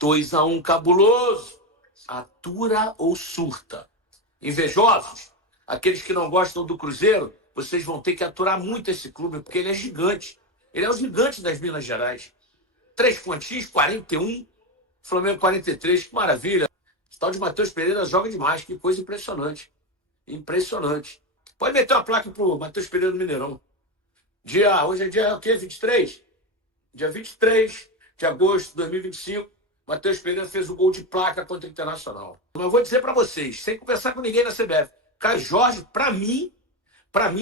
2-1 cabuloso. Atura ou surta? Invejosos, aqueles que não gostam do Cruzeiro, vocês vão ter que aturar muito esse clube, porque ele é gigante. Ele é o gigante das Minas Gerais. 3 pontinhos, 41. Flamengo 43, que maravilha. Esse tal de Matheus Pereira joga demais, que coisa impressionante. Impressionante. Pode meter uma placa pro Matheus Pereira no Mineirão. Hoje é dia o quê? 23? Dia 23 de agosto de 2025, Matheus Pereira fez o gol de placa contra o Internacional. Mas eu vou dizer para vocês, sem conversar com ninguém na CBF, Caio Jorge, para mim,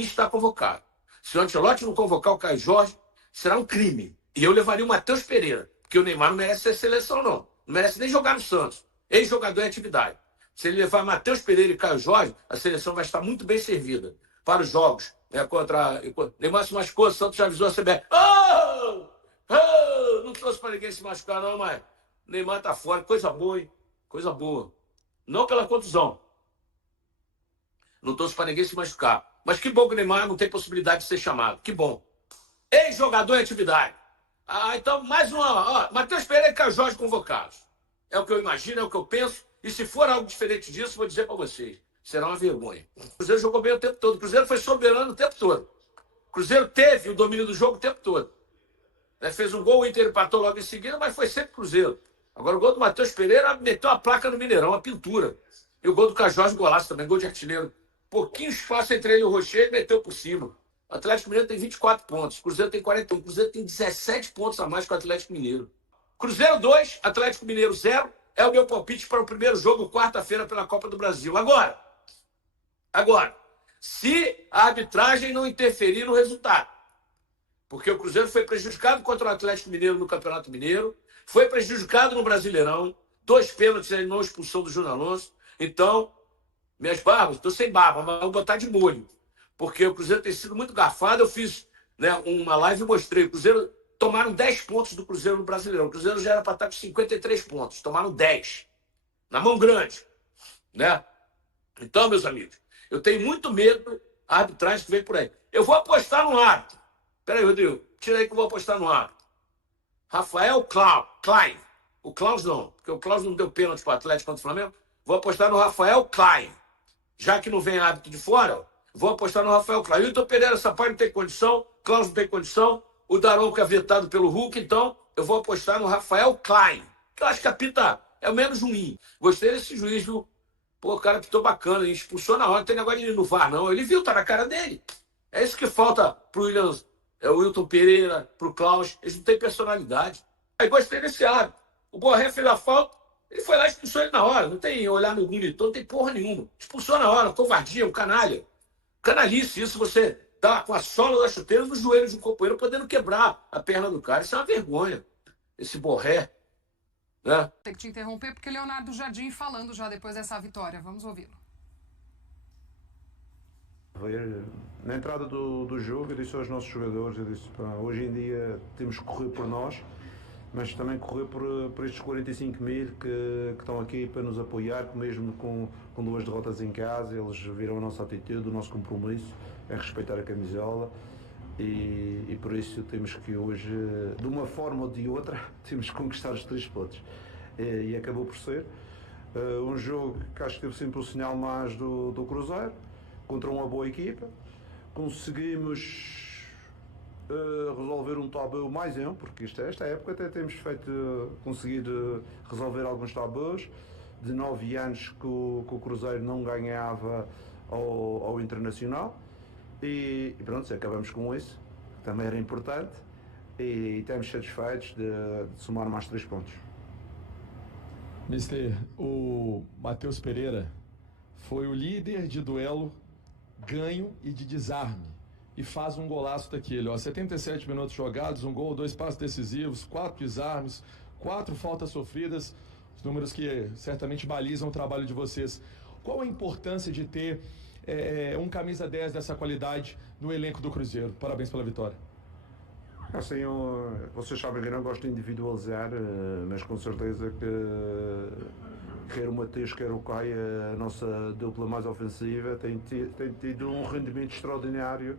está convocado. Se o Ancelotti não convocar o Caio Jorge, será um crime. E eu levaria o Matheus Pereira, porque o Neymar não merece ser seleção, não. Não merece nem jogar no Santos. Ex-jogador em atividade. Se ele levar Matheus Pereira e Caio Jorge, a seleção vai estar muito bem servida para os jogos. Contra Neymar se machucou, o Santos já avisou a CBF. Não trouxe para ninguém se machucar, não, mas Neymar tá fora. Coisa boa, hein? Coisa boa. Não pela contusão. Não trouxe para ninguém se machucar. Mas que bom que o Neymar não tem possibilidade de ser chamado. Que bom. Ex-jogador em atividade. Então, mais uma. Matheus Pereira e Caio Jorge convocados. É o que eu imagino, é o que eu penso. E se for algo diferente disso, vou dizer para vocês. Será uma vergonha. O Cruzeiro jogou bem o tempo todo. O Cruzeiro foi soberano o tempo todo. O Cruzeiro teve o domínio do jogo o tempo todo. Fez um gol, o Inter empatou logo em seguida, mas foi sempre Cruzeiro. Agora o gol do Matheus Pereira meteu a placa no Mineirão, a pintura. E o gol do Caio Jorge, golaço também, gol de artilheiro. Pouquinho espaço entre ele e o Rocher, ele meteu por cima. O Atlético Mineiro tem 24 pontos, o Cruzeiro tem 41. O Cruzeiro tem 17 pontos a mais que o Atlético Mineiro. Cruzeiro 2, Atlético Mineiro 0. É o meu palpite para o primeiro jogo, quarta-feira, pela Copa do Brasil. Agora, se a arbitragem não interferir no resultado, porque o Cruzeiro foi prejudicado contra o Atlético Mineiro no Campeonato Mineiro, foi prejudicado no Brasileirão, 2 pênaltis aí, não expulsão do Júnior Alonso. Então, minhas barbas, estou sem barba, mas vou botar de molho, porque o Cruzeiro tem sido muito garfado. Eu fiz uma live e mostrei. O Cruzeiro tomaram 10 pontos do Cruzeiro no Brasileirão. O Cruzeiro já era para estar com 53 pontos, tomaram 10. Na mão grande. Então, meus amigos, eu tenho muito medo da arbitragem que vem por aí. Eu vou apostar no árbitro. Peraí, Rodrigo, tira aí que eu vou apostar no árbitro. Rafael Klein. O Klaus não, porque o Klaus não deu pênalti para o Atlético contra o Flamengo. Vou apostar no Rafael Klein. Já que não vem árbitro de fora, vou apostar no Rafael Klein. O Hilton Pereira Sampaio não tem condição, Klaus não tem condição, o Daronco é vetado pelo Hulk, então eu vou apostar no Rafael Klein. Que eu acho que apita é o menos ruim. Gostei desse juiz, viu? Pô, o cara apitou bacana, ele expulsou na hora, não tem negócio de ir no VAR, não. Ele viu, tá na cara dele. É isso que falta pro Williams. O Wilton Pereira, pro Klaus, eles não têm personalidade. Aí gostei desse árbitro. O Borré fez a falta, ele foi lá e expulsou ele na hora. Não tem olhar no monitor, não tem porra nenhuma. Expulsou na hora, covardia, um canalha. Canalice, isso você tá com a sola da chuteira no joelho de um companheiro, podendo quebrar a perna do cara. Isso é uma vergonha, esse Borré. Tem que te interromper porque Leonardo Jardim falando já depois dessa vitória. Vamos ouvi-lo. Na entrada do jogo, eu disse aos nossos jogadores, eu disse, hoje em dia temos que correr por nós, mas também correr por estes 45 mil que estão aqui para nos apoiar, que mesmo com 2 derrotas em casa, eles viram a nossa atitude, o nosso compromisso em respeitar a camisola e por isso temos que hoje, de uma forma ou de outra, temos que conquistar os 3 pontos. E acabou por ser um jogo que acho que teve sempre o sinal mais do Cruzeiro, contra uma boa equipa. Conseguimos resolver um tabu mais porque esta época até temos conseguido resolver alguns tabus. De 9 anos que o Cruzeiro não ganhava ao Internacional e pronto, acabamos com isso, que também era importante, e estamos satisfeitos de somar mais 3 pontos. Mister, o Matheus Pereira foi o líder de duelo, ganho e de desarme, e faz um golaço daquele, 77 minutos jogados, um gol, 2 passes decisivos, 4 desarmes, 4 faltas sofridas, os números que certamente balizam o trabalho de vocês. Qual a importância de ter um camisa 10 dessa qualidade no elenco do Cruzeiro? Parabéns pela vitória. Assim, vocês sabem que eu não gosto de individualizar, mas com certeza que quer o Matheus, quer o Caio, a nossa dupla mais ofensiva, tem tido um rendimento extraordinário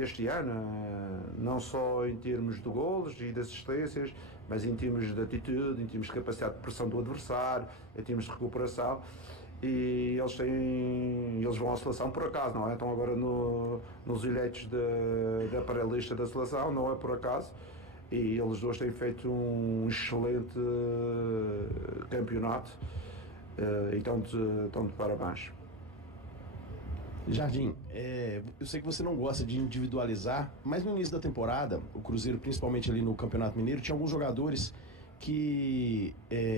este ano, não só em termos de golos e de assistências, mas em termos de atitude, em termos de capacidade de pressão do adversário, em termos de recuperação. E eles vão à seleção por acaso, não é? Estão agora nos eleitos da pré-lista da seleção, não é por acaso. E eles dois têm feito um excelente campeonato e estão de parabéns. Jardim, eu sei que você não gosta de individualizar, mas no início da temporada, o Cruzeiro, principalmente ali no Campeonato Mineiro, tinha alguns jogadores que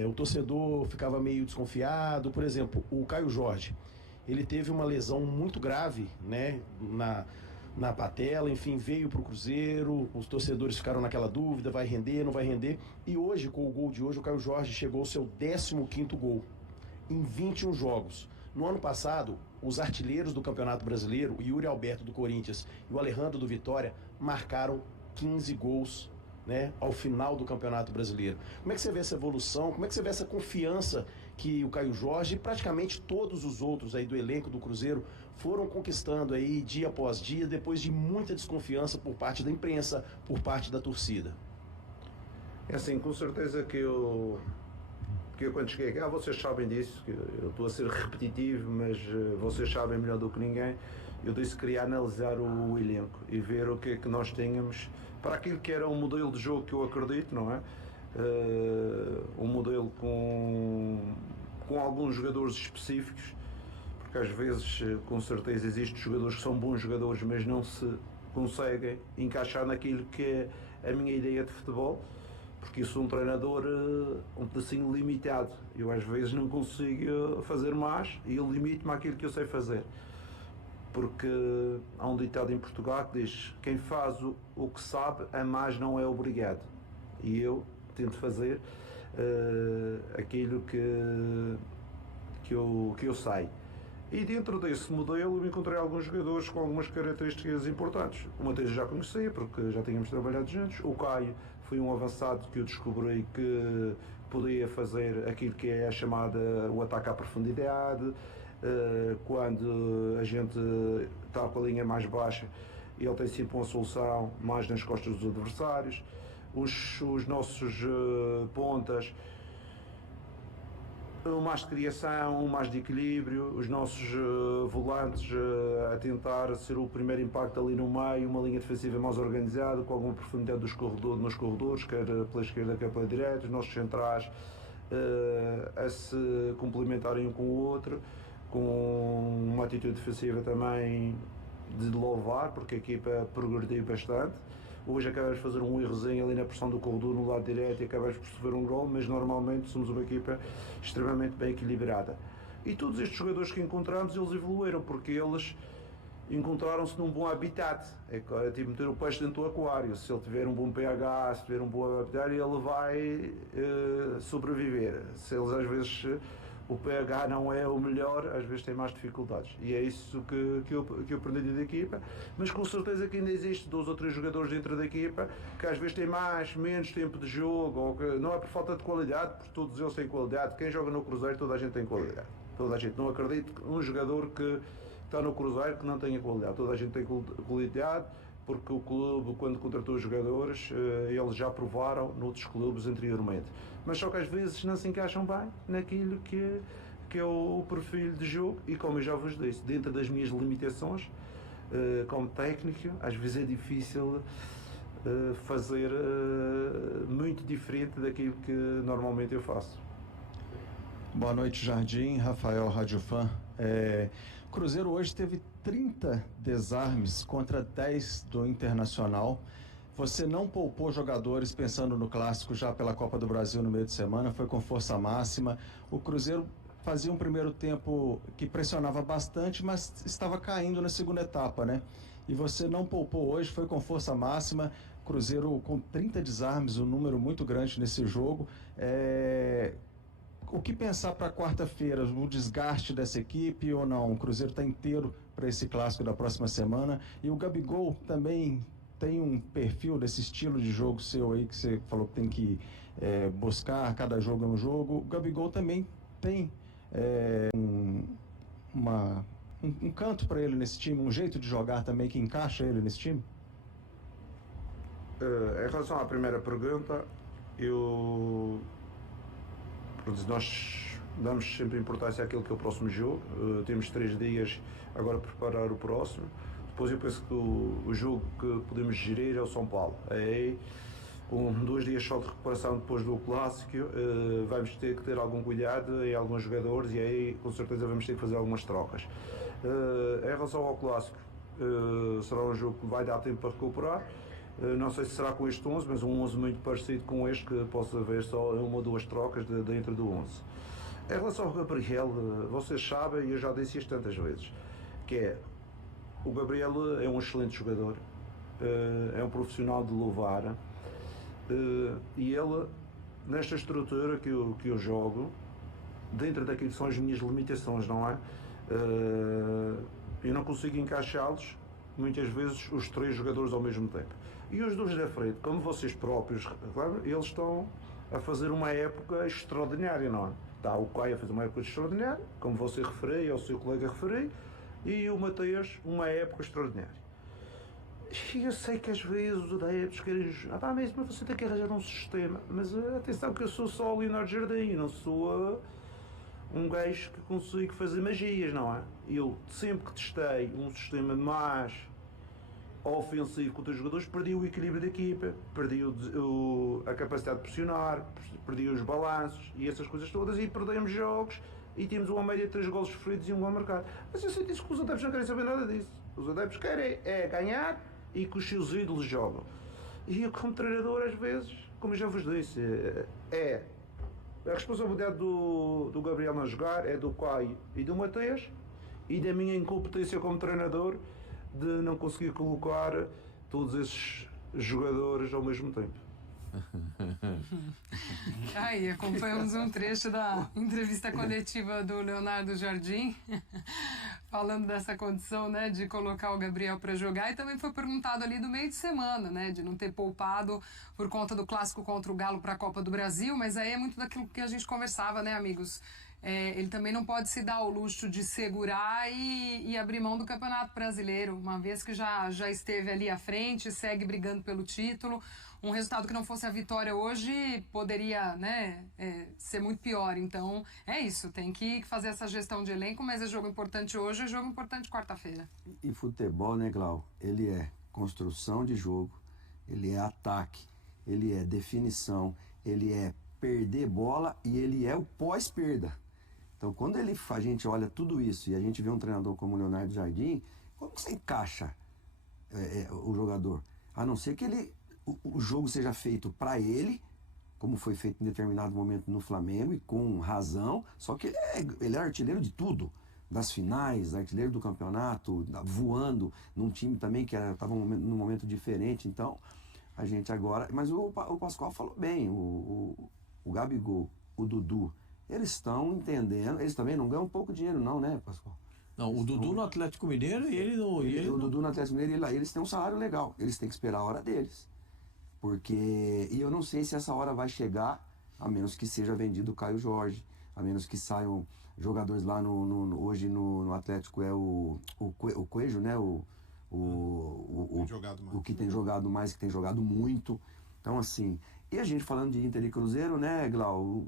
o torcedor ficava meio desconfiado. Por exemplo, o Caio Jorge, ele teve uma lesão muito grave, né, na patela, enfim, veio para o Cruzeiro, os torcedores ficaram naquela dúvida, vai render, não vai render, e hoje, com o gol de hoje, o Caio Jorge chegou ao seu 15º gol em 21 jogos. No ano passado, os artilheiros do Campeonato Brasileiro, o Yuri Alberto do Corinthians e o Alejandro do Vitória, marcaram 15 gols, né, ao final do Campeonato Brasileiro. Como é que você vê essa evolução? Como é que você vê essa confiança que o Caio Jorge e praticamente todos os outros aí do elenco do Cruzeiro foram conquistando aí dia após dia, depois de muita desconfiança por parte da imprensa, por parte da torcida? É assim, com certeza que eu quando cheguei cá, vocês sabem disso, que eu estou a ser repetitivo, mas vocês sabem melhor do que ninguém. Eu disse que queria analisar o elenco e ver o que é que nós tínhamos para aquilo que era um modelo de jogo que eu acredito, não é? Um modelo com alguns jogadores específicos, porque às vezes, com certeza, existem jogadores que são bons jogadores, mas não se conseguem encaixar naquilo que é a minha ideia de futebol, porque eu sou um treinador um pedacinho limitado. Eu às vezes não consigo fazer mais e eu limito-me àquilo que eu sei fazer. Porque há um ditado em Portugal que diz: quem faz o que sabe, a mais não é obrigado. E eu tento fazer aquilo que eu sei. E dentro desse modelo eu encontrei alguns jogadores com algumas características importantes. Uma deles já conhecia, porque já tínhamos trabalhado juntos. O Caio foi um avançado que eu descobri que podia fazer aquilo que é a chamada o ataque à profundidade. Quando a gente está com a linha mais baixa, ele tem sempre uma solução mais nas costas dos adversários. Os nossos pontas, um mais de criação, um mais de equilíbrio, os nossos volantes a tentar ser o primeiro impacto ali no meio, uma linha defensiva mais organizada, com alguma profundidade nos corredores, quer pela esquerda, quer pela direita, os nossos centrais a se complementarem um com o outro, com uma atitude defensiva também de louvar, porque a equipa progrediu bastante. Hoje acabamos de fazer um errozinho ali na pressão do corredor no lado direito e acabamos por sofrer um gol, mas normalmente somos uma equipa extremamente bem equilibrada. E todos estes jogadores que encontramos, eles evoluíram, porque eles encontraram-se num bom habitat. É tipo meter o peixe dentro do aquário. Se ele tiver um bom pH, se tiver um bom habitat, ele vai sobreviver. Se eles às vezes o pH não é o melhor, às vezes tem mais dificuldades. E é isso que eu aprendi da equipa, mas com certeza que ainda existe 2 ou 3 jogadores dentro da equipa que às vezes têm menos tempo de jogo, ou que não é por falta de qualidade, porque todos eles têm qualidade. Quem joga no Cruzeiro, toda a gente tem qualidade. Toda a gente. Não acredito que um jogador que está no Cruzeiro que não tenha qualidade. Toda a gente tem qualidade, porque o clube, quando contratou os jogadores, eles já provaram noutros clubes anteriormente. Mas só que às vezes não se encaixam bem naquilo que é o perfil de jogo, e como eu já vos disse, dentro das minhas limitações como técnico, às vezes é difícil fazer muito diferente daquilo que normalmente eu faço. Boa noite, Jardim. Rafael, Rádio Fã. O Cruzeiro hoje teve 30 desarmes contra 10 do Internacional. Você não poupou jogadores pensando no clássico já pela Copa do Brasil no meio de semana, foi com força máxima. O Cruzeiro fazia um primeiro tempo que pressionava bastante, mas estava caindo na segunda etapa, né? E você não poupou hoje, foi com força máxima. Cruzeiro com 30 desarmes, um número muito grande nesse jogo. O que pensar para quarta-feira? O desgaste dessa equipe ou não? O Cruzeiro está inteiro para esse clássico da próxima semana. E o Gabigol também tem um perfil desse estilo de jogo seu aí, que você falou que tem que buscar, cada jogo é um jogo. O Gabigol também tem um canto para ele nesse time, um jeito de jogar também que encaixa ele nesse time? Em relação à primeira pergunta, nós damos sempre importância àquilo que é o próximo jogo. Temos 3 dias agora para preparar o próximo. Depois eu penso que o jogo que podemos gerir é o São Paulo. Aí, com 2 dias só de recuperação depois do clássico, vamos ter que ter algum cuidado em alguns jogadores e aí com certeza vamos ter que fazer algumas trocas. Em relação ao clássico, será um jogo que vai dar tempo para recuperar. Não sei se será com este 11, mas um 11 muito parecido com este, que possa haver só 1 ou 2 trocas dentro do 11. Em relação ao Gabriel, vocês sabem, e eu já disse isto tantas vezes, que o Gabriel é um excelente jogador, é um profissional de louvar, e ele, nesta estrutura que eu jogo, dentro daquilo que são as minhas limitações, não é? Eu não consigo encaixá-los, muitas vezes, os 3 jogadores ao mesmo tempo. E os 2 da frente, como vocês próprios, claro, eles estão a fazer uma época extraordinária, não é? Está o Caio a fazer uma época extraordinária, como você referiu, é o seu colega referiu, e o Mateus, uma época extraordinária. E eu sei que às vezes os adeptos querem... mas você tem que arranjar um sistema. Mas atenção que eu sou só o Leonardo Jardim, não sou um gajo que consigo fazer magias, não é? Eu sempre que testei um sistema mais ofensivo com os jogadores, perdi o equilíbrio da equipa, perdi a capacidade de pressionar, perdi os balanços e essas coisas todas, e perdemos jogos e tínhamos uma média de 3 golos sofridos e 1 gol marcado. Mas eu sei isso que os adeptos não querem saber nada disso. Os adeptos querem ganhar e que os seus ídolos jogam. E eu, como treinador, às vezes, como eu já vos disse, a responsabilidade do Gabriel não jogar é do Caio e do Mateus, e da minha incompetência como treinador de não conseguir colocar todos esses jogadores ao mesmo tempo. Aí, acompanhamos um trecho da entrevista coletiva do Leonardo Jardim, falando dessa condição, né, de colocar o Gabriel para jogar, e também foi perguntado ali do meio de semana, né, de não ter poupado por conta do clássico contra o Galo para a Copa do Brasil, mas aí é muito daquilo que a gente conversava, né, amigos? Ele também não pode se dar o luxo de segurar e abrir mão do Campeonato Brasileiro, uma vez que já esteve ali à frente, segue brigando pelo título. Um resultado que não fosse a vitória hoje poderia, né, ser muito pior. Então, é isso, tem que fazer essa gestão de elenco, mas é jogo importante hoje, é jogo importante quarta-feira. E futebol, né, Glau? Ele é construção de jogo, ele é ataque, ele é definição, ele é perder bola e ele é o pós-perda. Então, quando a gente olha tudo isso e a gente vê um treinador como o Leonardo Jardim, como que você encaixa o jogador? A não ser que o jogo seja feito para ele, como foi feito em determinado momento no Flamengo, e com razão, só que ele é artilheiro de tudo, das finais, artilheiro do campeonato, voando num time também que estava num momento diferente. Então, a gente agora... Mas o Pascoal falou bem, o Gabigol, o Dudu, eles estão entendendo, eles também não ganham pouco dinheiro não, né, Pascoal? Não, o Dudu no Atlético Mineiro e ele no... O Dudu no Atlético Mineiro, eles têm um salário legal, eles têm que esperar a hora deles. Porque, e eu não sei se essa hora vai chegar, a menos que seja vendido o Caio Jorge, a menos que saiam jogadores lá hoje no Atlético, é o Coelho, né, o que tem jogado mais, que tem jogado muito. Então, assim, e a gente falando de Inter e Cruzeiro, né, Glau?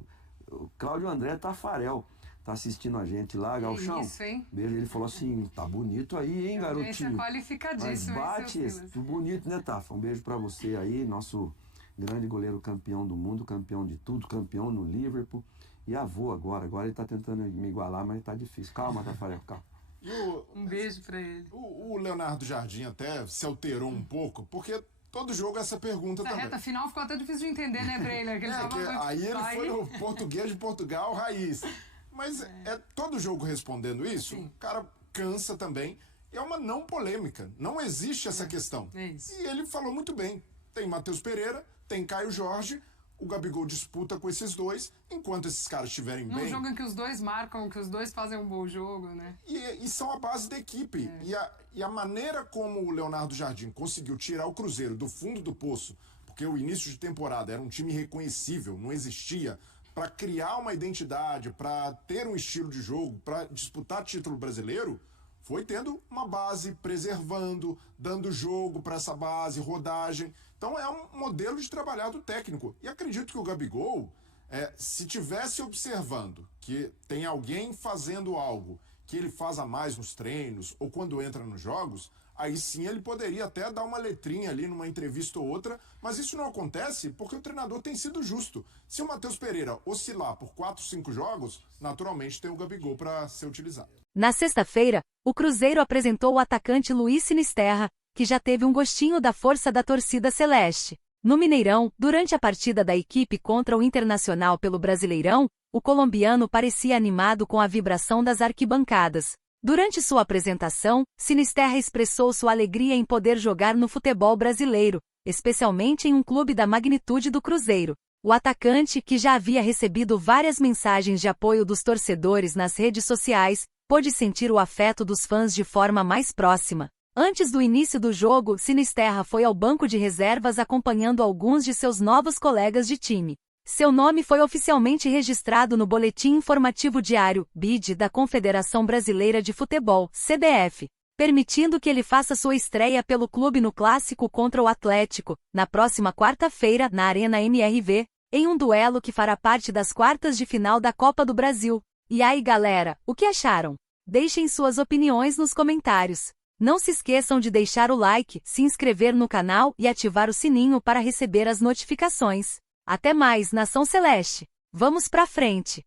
O Cláudio André Tafarel tá assistindo a gente lá, Gauchão. Isso, hein? Beijo, ele falou assim, tá bonito aí, hein, garotinho? Qualificadíssimo. Mas bate, bonito, né, Tafa? Um beijo pra você aí, nosso grande goleiro, campeão do mundo, campeão de tudo, campeão no Liverpool. E avô agora ele tá tentando me igualar, mas tá difícil. Calma, Tafarel, calma. Um beijo pra ele. O Leonardo Jardim até se alterou um pouco, porque todo jogo essa pergunta também. Na reta final ficou até difícil de entender, né, Breiler? Aí ele foi no português de Portugal raiz. Mas todo jogo respondendo isso, o cara cansa também. É uma não polêmica. Não existe essa questão. É isso. E ele falou muito bem. Tem Matheus Pereira, tem Caio Jorge, o Gabigol disputa com esses dois, enquanto esses caras estiverem bem... Num jogo em que os dois marcam, que os dois fazem um bom jogo, né? E são a base da equipe. E a maneira como o Leonardo Jardim conseguiu tirar o Cruzeiro do fundo do poço, porque o início de temporada era um time irreconhecível, não existia, para criar uma identidade, para ter um estilo de jogo, para disputar título brasileiro, Foi tendo uma base, preservando, dando jogo para essa base, rodagem. Então é um modelo de trabalhar do técnico. E acredito que o Gabigol, se tivesse observando que tem alguém fazendo algo que ele faz a mais nos treinos ou quando entra nos jogos, aí sim ele poderia até dar uma letrinha ali numa entrevista ou outra, mas isso não acontece porque o treinador tem sido justo. Se o Matheus Pereira oscilar por 4, 5 jogos, naturalmente tem o Gabigol para ser utilizado. Na sexta-feira, o Cruzeiro apresentou o atacante Luiz Sinisterra, que já teve um gostinho da força da torcida celeste. No Mineirão, durante a partida da equipe contra o Internacional pelo Brasileirão, o colombiano parecia animado com a vibração das arquibancadas. Durante sua apresentação, Sinisterra expressou sua alegria em poder jogar no futebol brasileiro, especialmente em um clube da magnitude do Cruzeiro. O atacante, que já havia recebido várias mensagens de apoio dos torcedores nas redes sociais, pôde sentir o afeto dos fãs de forma mais próxima. Antes do início do jogo, Sinisterra foi ao banco de reservas acompanhando alguns de seus novos colegas de time. Seu nome foi oficialmente registrado no Boletim Informativo Diário, BID, da Confederação Brasileira de Futebol, CBF, permitindo que ele faça sua estreia pelo clube no clássico contra o Atlético, na próxima quarta-feira, na Arena MRV, em um duelo que fará parte das quartas de final da Copa do Brasil. E aí, galera, o que acharam? Deixem suas opiniões nos comentários. Não se esqueçam de deixar o like, se inscrever no canal e ativar o sininho para receber as notificações. Até mais, Nação Celeste! Vamos pra frente!